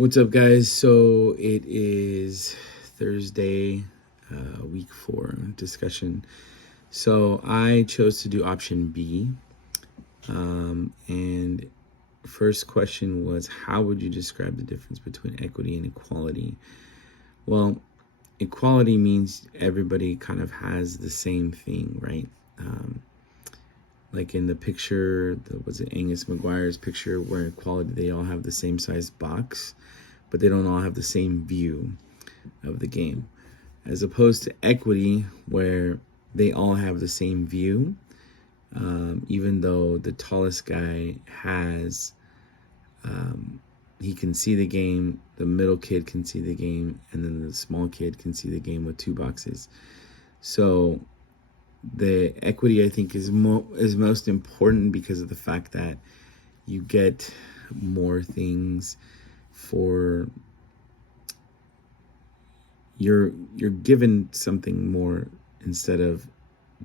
What's up, guys? So it is Thursday, week 4 discussion. So I chose to do option B. And first question was, how would you describe the difference between equity and equality? Well, equality means everybody kind of has the same thing, right? Like in the picture, was it Angus McGuire's picture where equality, they all have the same size box, but they don't all have the same view of the game. As opposed to equity, where they all have the same view, even though the tallest guy has, he can see the game, the middle kid can see the game, and then the small kid can see the game with two boxes. So the equity, I think, is most important because of the fact that you get more things for you're given something more instead of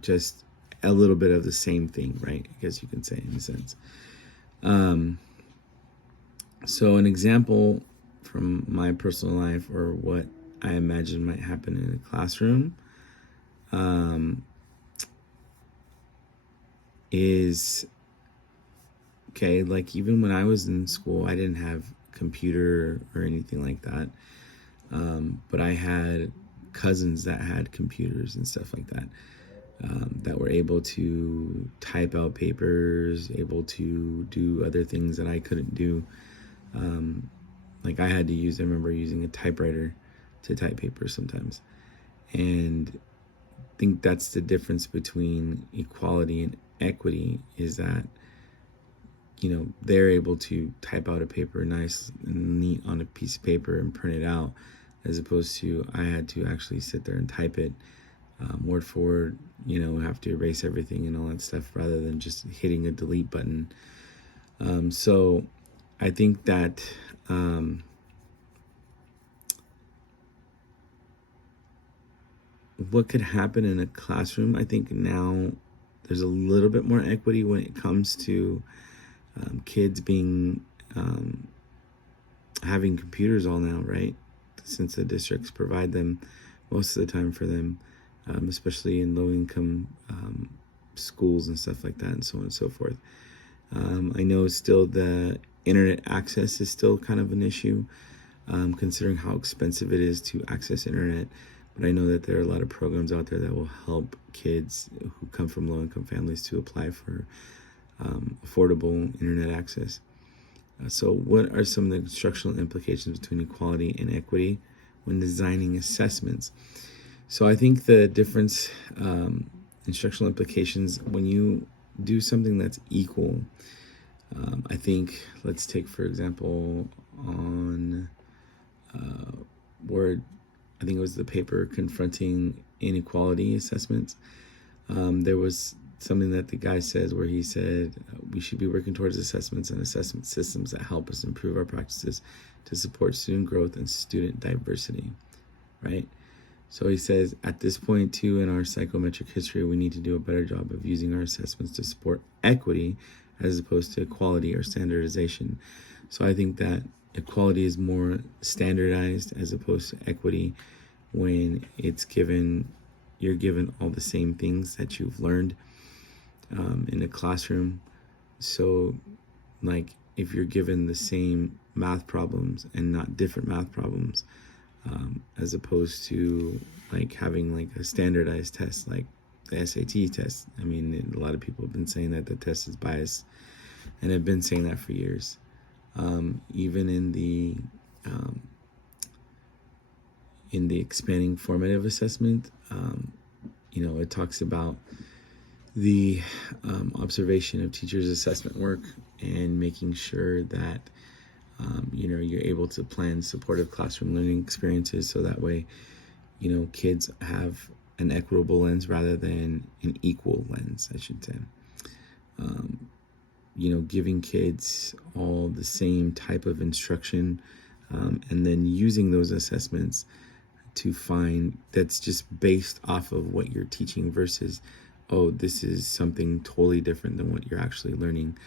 just a little bit of the same thing, right? I guess you can say, in a sense. So an example from my personal life, or what I imagine might happen in a classroom, is, okay, like even when I was in school, I didn't have computer or anything like that. But I had cousins that had computers and stuff like that, that were able to type out papers, able to do other things that I couldn't do. Like I remember using a typewriter to type papers sometimes. And I think that's the difference between equality and equity, is that, they're able to type out a paper nice and neat on a piece of paper and print it out, as opposed to I had to actually sit there and type it word for word, have to erase everything and all that stuff rather than just hitting a delete button. So I think that what could happen in a classroom, I think now there's a little bit more equity when it comes to kids being having computers all now, right? Since the districts provide them most of the time for them, especially in low-income schools and stuff like that, and so on and so forth. I know still the internet access is still kind of an issue, considering how expensive it is to access internet. But I know that there are a lot of programs out there that will help kids who come from low-income families to apply for affordable internet access. So what are some of the instructional implications between equality and equity when designing assessments? So I think the difference, instructional implications, when you do something that's equal, I think, let's take, for example, on Word, I think it was the paper confronting inequality assessments. There was something that the guy says where he said we should be working towards assessments and assessment systems that help us improve our practices to support student growth and student diversity, right? So he says, at this point too in our psychometric history, we need to do a better job of using our assessments to support equity as opposed to equality or standardization. So I think that equality is more standardized as opposed to equity, when you're given all the same things that you've learned in a classroom. So like if you're given the same math problems and not different math problems, as opposed to like having like a standardized test like the SAT test. I mean, a lot of people have been saying that the test is biased, and I've been saying that for years. Even in the expanding formative assessment, it talks about the observation of teachers' assessment work and making sure that you're able to plan supportive classroom learning experiences, so that way kids have an equitable lens rather than an equal lens, I should say. Giving kids all the same type of instruction, and then using those assessments to find that's just based off of what you're teaching versus, oh, this is something totally different than what you're actually learning,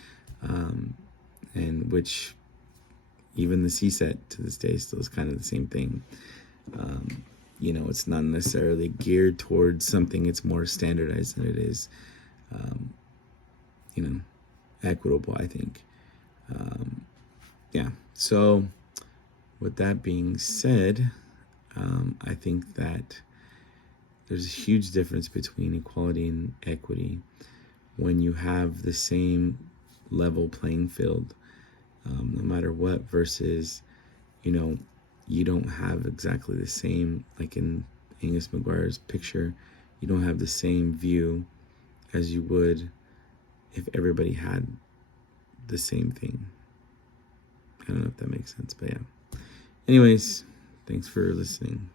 and which even the CSET to this day still is kind of the same thing. It's not necessarily geared towards something. It's more standardized than it is, equitable, I think. So with that being said, I think that there's a huge difference between equality and equity when you have the same level playing field, no matter what, versus, you don't have exactly the same, like in Angus McGuire's picture, you don't have the same view as you would if everybody had the same thing. I don't know if that makes sense, but yeah. Anyways, thanks for listening.